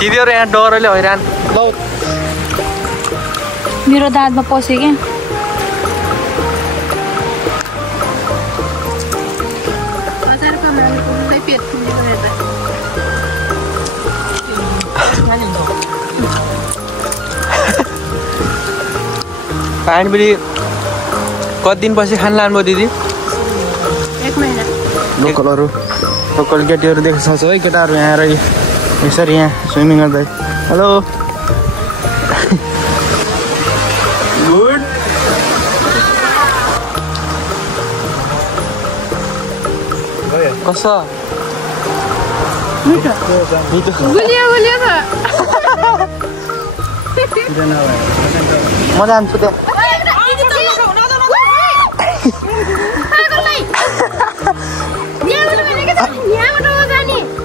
दिदीहरु यहाँ डरले हैरान ल मेरो दाँतमा पस्यो के पानीपुरी कति दिन पछि खान लानुभयो दिदी 1 महिना लोकलहरु लोकल केटीहरु देख्न सक्छौ है केटाहरु यहाँ आएर यसरी यहाँ स्विमिङ गर्दै हेलो गुड कसो मिठो गुलियो गुलियो छ म जान्छु त्यहाँ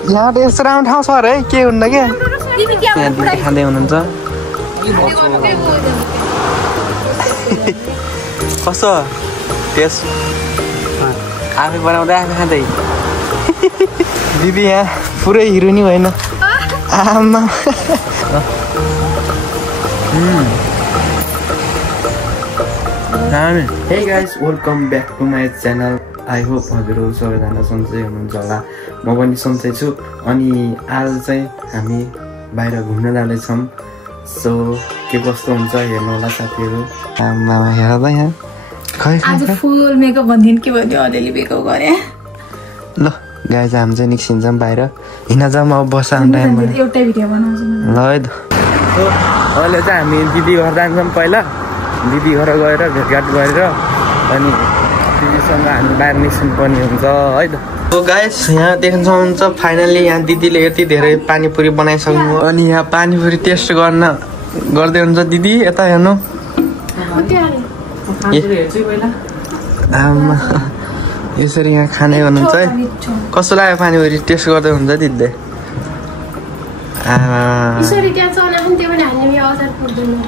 यहाँ त यस्तो राम्रो ठाउँ छ अरे है के हुन्न क्या यहाँ दिदी खाँदै हुनुहुन्छ कसो टेस्ट आफै बनाउँदै आफै खाँदै दिदी यहाँ पुरै हिरोइनी होइन आमा hey guys welcome back to my channel I hope हजुरहरू सबैजना सन्चै हुनुहुन्छ होला म पनि सन्चै छु अनि आज चाहिँ हामी बाहिर घुम्न जाँदैछौँ सो के कस्तो हुन्छ हेर्नु होला साथीहरू आमा हेर्दा यहाँ आज फुल मेकअप भन्दिन के भन्यो अलिअलि मेकअप गरे ल गाइस हामी चाहिँ निस्किन्छौँ बाहिर हिँड्न जाऊँ अब बस्ने टाइममा एउटै भिडियो बनाउँछु ल है त अहिले चाहिँ हामी दिदी घर जान्छौँ पहिला दिदी घर गएर भेटघाट गरेर अनि दिदीसँग हामी बाहिर निस्किनु पर्ने हुन्छ है त सो गाइस यहाँ देख्न सक्नुहुन्छ फाइनली यहाँ दिदीले यति धेरै पानीपुरी बनाइसक्नु अनि यहाँ पानीपुरी टेस्ट गर्दै हुन्छ दिदी यता हेर्नु आमा यसरी यहाँ खाने हुनुहुन्छ है कस्तो लाग्यो पानीपुरी टेस्ट गर्दै हुन्छ दिदीले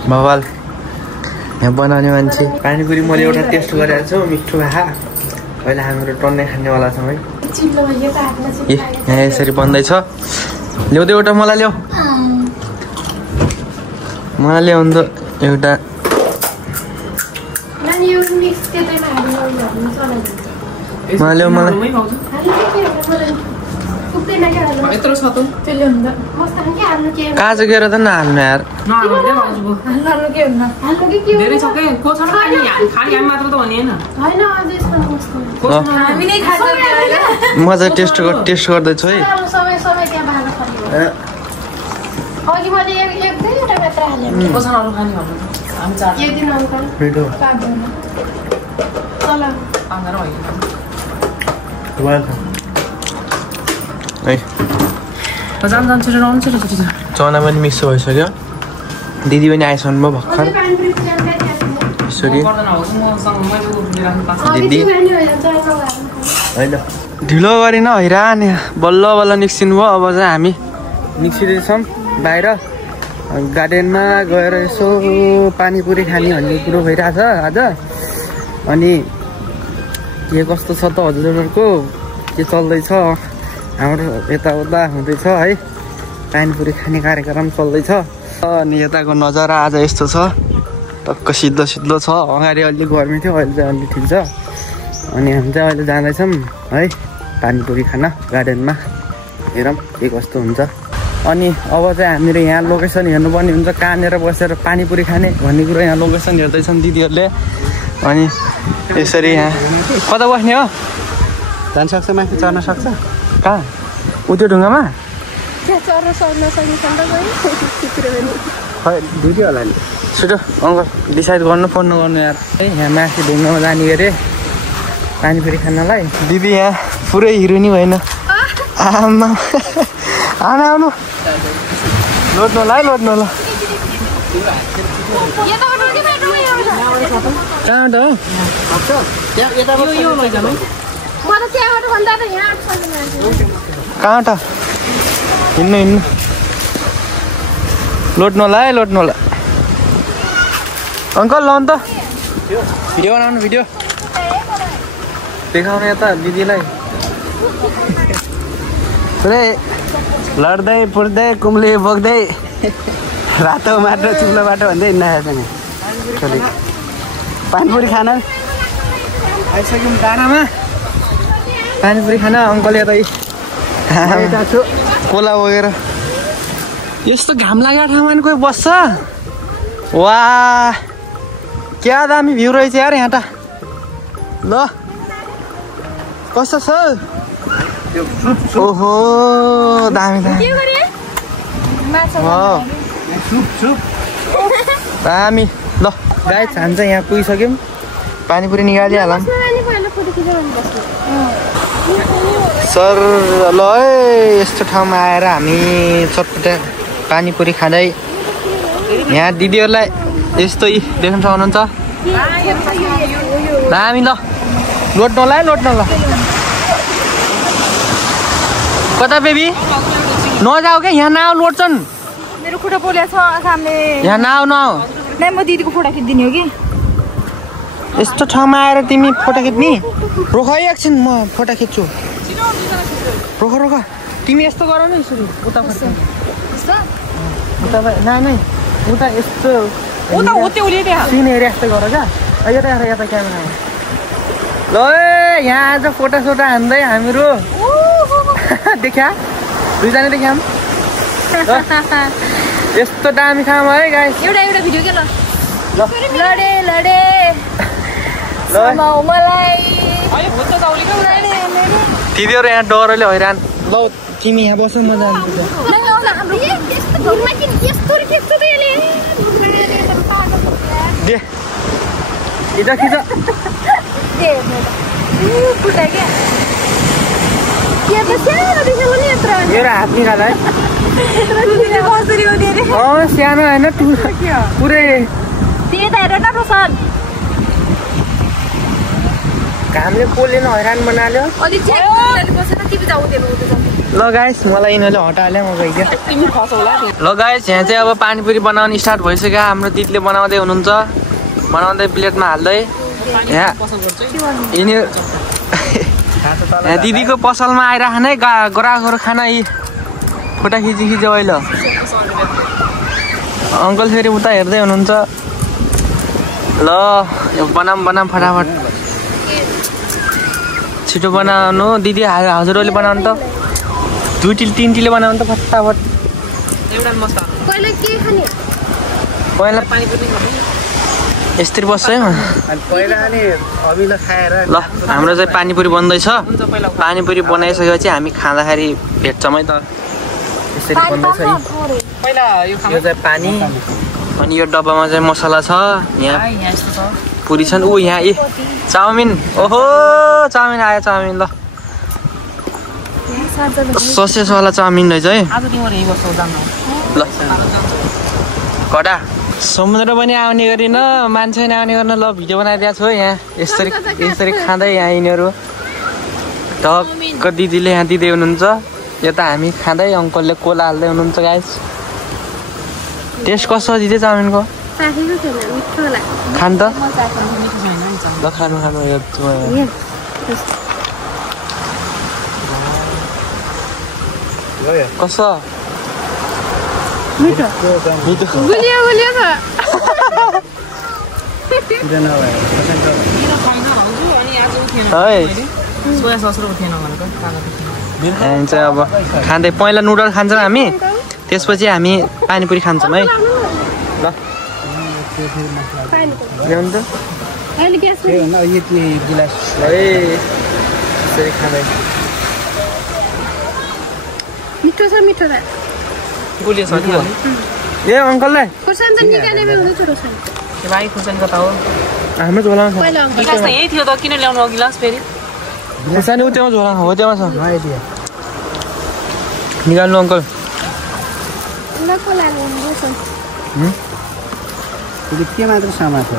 भवाल यहाँ बनाउने मान्छे पानीपुरी मैले एउटा टेस्ट गरेको छु मिठो भए अहिले हाम्रो टन्नै खानेवाला छौँ है यहाँ यसरी बन्दैछ ल्याउँदै एउटा मलाई ल्याऊ ल्याउनु त एउटा ल्याऊ मलाई काजु गएर त नहाल्नु यार म चाहिँ टेस्ट गर्दैछु है चना पनि मिक्स भइसक्यो दिदी पनि आइसक्नु भयो भर्खर दिदी होइन ढिलो गरिन हैरान बल्ल बल्ल निस्किनु भयो अब चाहिँ हामी निस्किँदैछौँ बाहिर गार्डनमा गएर यसो पानीपुरी खाने भन्ने कुरो भइरहेछ आज अनि के कस्तो छ त हजुरहरूको के चल्दैछ हाम्रो यताउता हुँदैछ है पानीपुरी खाने कार्यक्रम चल्दैछ अनि यताको नजारा आज यस्तो छ टक्क सिद्धो सिद्धो छ अगाडि अलि गर्मी थियो अहिले चाहिँ अलि ठिक छ अनि हामी चाहिँ अहिले जाँदैछौँ है पानीपुरी खान गार्डनमा हेरौँ के कस्तो हुन्छ अनि अब चाहिँ हामीले यहाँ लोकेसन हेर्नुपर्ने हुन्छ कहाँनिर बसेर पानीपुरी खाने भन्ने कुरो यहाँ लोकेसन हेर्दैछन् दिदीहरूले अनि यसरी यहाँ कता बस्ने हो जान सक्छ माथि चढ्न सक्छ कहाँ उत्यो ढुङ्गामा खै ड्युटी होला नि छिटो अङ्कल डिसाइड गर्नु फोन नगर्नु यार है यहाँ माथि ढुङ्गामा जाने गरे पानीपुरी खानलाई दिदी यहाँ पुरै हिरोइनी होइन आमा आउनु आउनु लोड्नु होला है लोड्नु होला कहाँबाट हो कहाँबाट हिँड्नु लोड्नु होला है लोड्नु होला अङ्कल लाउनु त भिडियो बनाउनु भिडियो देखाउनु यता दिदीलाई पुरै लड्दै पुर्दै कुम्ले बोक्दै रातो माटो चिप्लो बाटो भन्दै हिँड्नु पानीपुरी खान आइसक्यौँ डाँडामा पानीपुरी खान अङ्कल यतै कोला बोकेर यस्तो घाम लागेको ठाउँमा नि कोही बस्छ वा क्या दामी भ्यू रहेछ यार यहाँ त ल कस्तो छ ओहो दामी दामी दामी ल गाइस हामी चाहिँ यहाँ पुगिसक्यौँ पानीपुरी निकालिहालौँ सर ल है यस्तो ठाउँमा आएर हामी चटपटे पानीपुरी खाँदै यहाँ दिदीहरूलाई यस्तो देख्न सक्नुहुन्छ दामी ल लोड नला कता बेबी नजाऊ क्या यहाँ नआऊ लोड्छन् मेरो खुट्टा पोलेको छ सामने यहाँ नआऊ नै म दिदीको फोटो खिच्दिने हो कि यस्तो ठाउँमा आएर तिमी फोटो खिच्ने रोख एकछिन म फोटो खिच्छु रोख तिमी यस्तो गर न यसरी उता नै उता यस्तो उता होते उले त्यहाँ सिन हेरे यस्तो गर क्या यता क्यामेरा ल यहाँ आज फोटो हान्दै हामीहरू देखा दुईजना देखाम यस्तो दामी ठाउँ है गाइस एउटा भिडियो के ल लडे मलाई दिदीहरू यहाँ डरले हैरान ल तिमी यहाँ बस म जान्छु दे खिच मेरो हात निकाल है सानो होइन पुरै घामले पोलेन हैरान बनाल्यो ल गाइस मलाई यिनीहरूले हटाल्यो म गइक्यो ल गाइस यहाँ चाहिँ अब पानीपुरी बनाउन स्टार्ट भइसक्यो हाम्रो दिदीले बनाउँदै हुनुहुन्छ बनाउँदै प्लेटमा हाल्दै यहाँ दिदीको पसलमा आइरहन है ग्राहकहरू खाना यी फोटा खिची अहिले अङ्कल फेरि उता हेर्दै हुनुहुन्छ ल यो बनाम फटाफट छिटो बनाउनु दिदी हजुरहरूले बनाउनु त 2 टिल 3 टिले बनाउनु त फटाफट पहिला यस्तरी बस्छ है ल हाम्रो चाहिँ पानीपुरी बन्दैछ पानीपुरी बनाइसकेपछि हामी खाँदाखेरि भेट्छौँ है त यसरी बन्दैछ यो चाहिँ पानी अनि यो डब्बामा चाहिँ मसला छ यहाँ पुरी छन् यहाँ चाउमिन ओहो चाउमिन आयो चाउमिन ल ससेसवाला चाउमिन रहेछ है ल कडा समुद्र पनि आउने गरिन मान्छे आउने गर्न ल भिडियो बनाइदिएको छु यहाँ यसरी खाँदै यहाँ यिनीहरू ढक्क दिदीले यहाँ दिँदै हुनुहुन्छ यता हामी खाँदै अङ्कलले कोला हाल्दै हुनुहुन्छ गाइस टेस्ट कस्तो दिदी चाउमिनको खान त ल खानु कस्तो मिठो गुलियो छ हामी चाहिँ अब खाँदै पहिला नुडल खान्छौँ हामी त्यसपछि हामी पानीपुरी खान्छौँ है ल मिठो गुलियो छ ए अङ्कललाई हाम्रो झोलामा छ यही थियो त किन ल्याउनु गिलास फेरि सानो उत्योमा झोला हो त्योमा छ निकाल्नु अङ्कल के मात्र सामान छ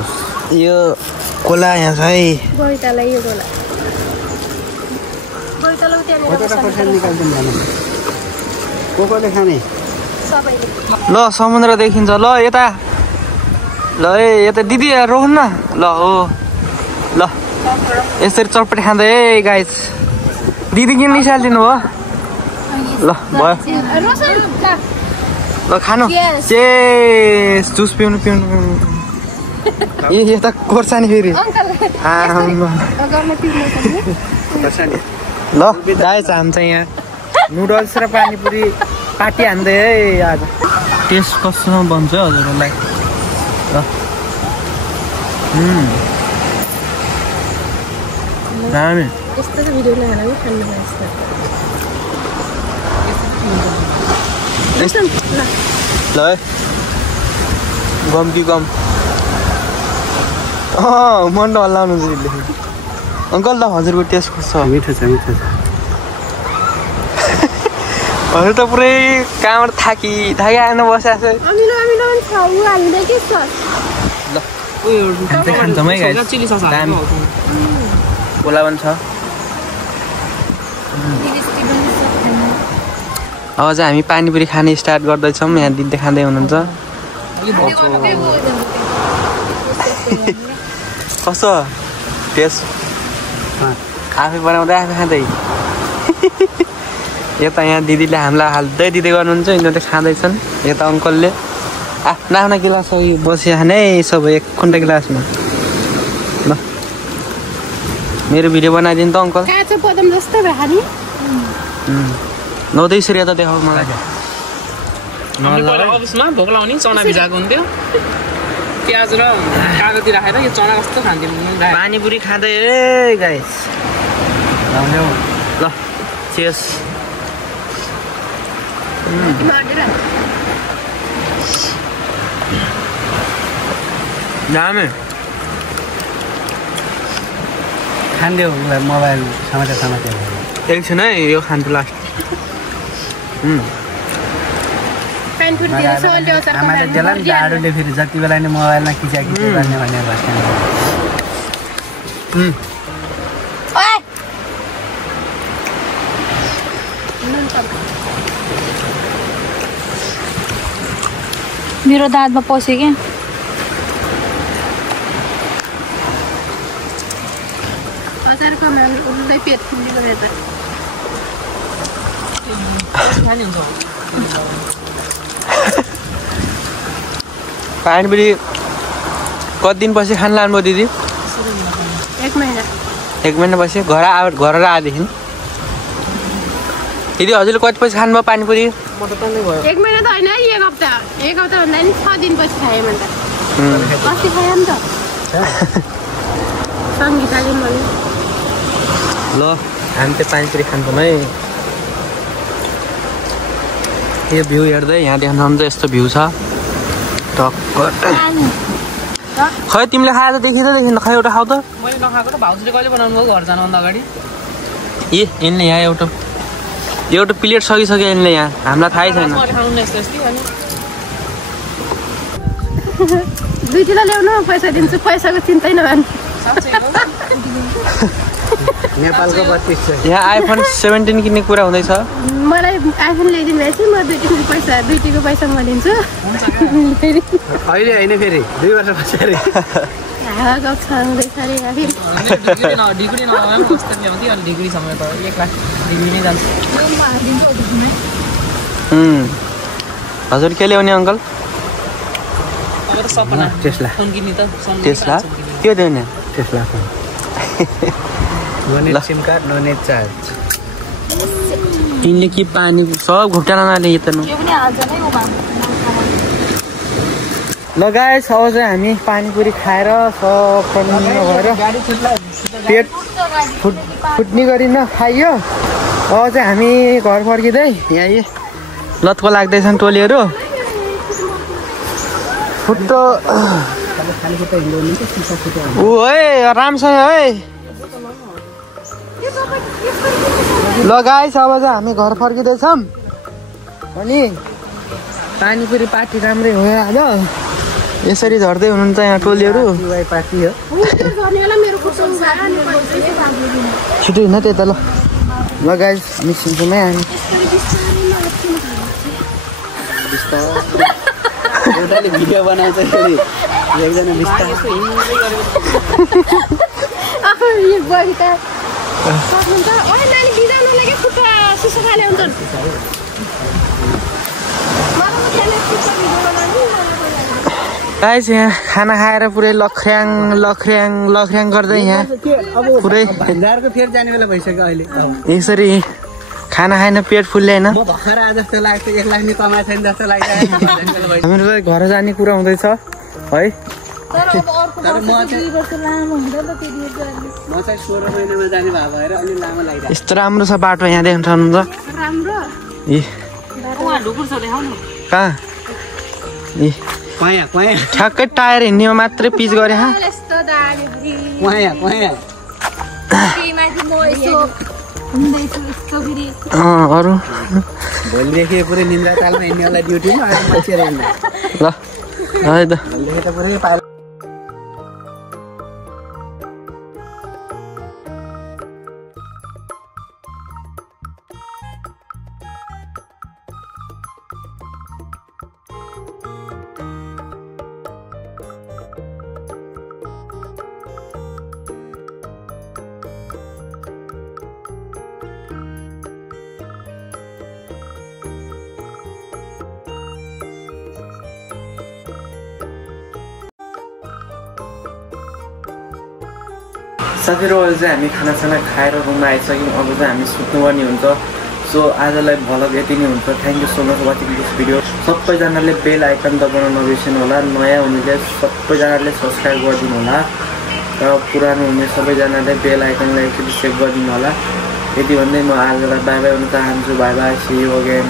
यो कोला यहाँ छ है कसले खाने ल समुद्र देखिन्छ ल यता ल यता दिदी रोक्नु न ल हो ल यसरी चटपटी खाँदै है गाइस दिदी किन निसालिदिनु हो ल भयो ल खानु चेस जुस पिउनु ए त कोर्सानी फेरि ल गाइस हामी चाहिँ यहाँ नुडल्स र पानीपुरी पार्टी हान्दै है आज टेस्ट कस्तो बन्छ हजुरहरूलाई ल दामी ल गम कि गम मन हल्लाउनु अङ्कल ल हजुरको टेस्ट कस्तो मिठो छ हजुर त पुरै कहाँबाट थाकी आएर बसेको बोला पनि छ अब चाहिँ हामी पानीपुरी खाने स्टार्ट गर्दैछौँ यहाँ दिदी खाँदै हुनुहुन्छ कस्तो टेस्ट आफै बनाउँदै आफै खाँदै यता यहाँ दिदीले हामीलाई हाल्दै दिँदै गर्नुहुन्छ यिनीहरूले खाँदैछन् यता अङ्कलले आफ्ना गिलास बसिया खाने सब एक खुन्टा गिलासमा ल मेरो भिडियो बनाइदिनु त अङ्कल नौदै सिरिया त देखाउ मलाई अफिसमा भोक लाउने चना भिजाएको हुन्थ्यो प्याज र कागती राखेर यो चना कस्तो खान्थ्यो पानीपुरी खाँदै ए गाइस ल चेस दामी खान्थ्यो मोबाइल समाचार एकछिन है यो खान्छु लास्ट आमाले त्यसलाई पनि जाडोले फेरि जति बेला नि मोबाइलमा खिचा गर्ने भनेर मेरो दाँतमा पस्यो क्या पानीपुरी कति दिन पछि खान लानुभयो दिदी 1 महिना 1 महिना पछि घर आएदेखि दिदी हजुरले कति पछि खानुभयो पानीपुरी 1 महिना त होइन 1 हप्ता भन्दा नि 6 दिन पछि खाएँ मैले अस्ति खाएँ नि त सङ्गीताले मैले ल हामी चाहिँ पानीपुरी खान्छौँ है यो भ्यू हेर्दै यहाँ देख्नुहुन्छ यस्तो भ्यू छ खै तिमीले खाएर त देखिँदैन खै एउटा खाऊ त मैले नखाएको त भाउजूले कहिले बनाउनु भयो घर जानुभन्दा अगाडि यिनले यहाँ एउटा प्लेट सकिसक्यो यिनले यहाँ हामीलाई थाहै छैन दुई किलो ल्याउनु पैसा दिन्छु पैसाको चिन्तै नगर्नु नेपालको 32 छ यहाँ आइफोन 17 किन्ने कुरा हुँदैछ मलाई आइफोन ल्याइदिनु भएपछि म 2 टिको पैसा म दिन्छु अहिले होइन फेरि 2 वर्ष पछाडि हजुर के ल्याउने अङ्कल टेस्ला के दिउने Tesla phone no SIM card no net charge यिनले कि पानी सब घुप्टाना नाले त ल गाइस अब चाहिँ हामी पानीपुरी खाएर सब भएर पेट फुट्ने गरी नखाइयो अब चाहिँ हामी घर फर्किँदै यहाँ लतको लाग्दैछन् टोलीहरू फुट्टो ऊ है राम्रोसँग है ल गाइस अब चाहिँ हामी घर फर्किँदैछौँ अनि पानीपुरी पार्टी राम्रै हो आज यसरी झर्दै हुनुहुन्छ यहाँ टोलीहरू पार्टी हो छिटो हिँड्न त्यता ल गाइस निस्किन्छौँ है हामी एउटाले भिडियो बनाउँछ फेरि एकजना बिस्तारै सक्नुहुन्छ ओए नानी बिदाउनु लागि खुट्टा सिसा खाले हुन्छन् गाइस यहाँ खाना खाएर पुरै लख्र्याङ लख्र्याङ लख्र्याङ गर्दै यहाँ पुरै भन्दारको फेर जाने बेला भइसक्यो अहिले यसरी खाना खाएन पेट फुल्ले होइन म भर्खर आज जस्तो लाग्छ 1 लाख नि कमाएको छैन जस्तो लागिरहेको हाम्रो चाहिँ घर जाने कुरा हुँदैछ है तर म चाहिँ 16 महिनामा जाने भए भएर अलि लामो लागिरहेको यस्तो राम्रो छ बाटो यहाँ देख्न सक्नुहुन्छ राम्रो ए कहाँ ए क्वाया ठ्याक्कै टायर हिँड्नेमा मात्रै पिच गरे हा यस्तो दामी क्वाया माथि म यसो हुँदैछु यस्तो फेरि अरू भोलिदेखि पुरै निन्द्रा तालमा हिँड्नेवाला ड्युटीमा मान्छे रहेन ल है त भोलिदेखि त पुरै पाइला साथीहरू अहिले चाहिँ हामी खानासाना खाएर रुममा आइसक्यौँ अब चाहिँ हामी सुत्नुपर्ने हुन्छ सो आजलाई भ्लग यति नै हुन्छ thank you so much watching this video सबैजनाले बेल आइकन दबाउन नबिर्सिनु होला नयाँ हुनेले सबैजनाले सब्सक्राइब गरिदिनु होला र पुरानो हुने सबैजनाले बेल आइकनलाई एकचोटि चेक गरिदिनु होला यति भन्दै म आजलाई बाई बाई हुन चाहन्छु bye bye see you again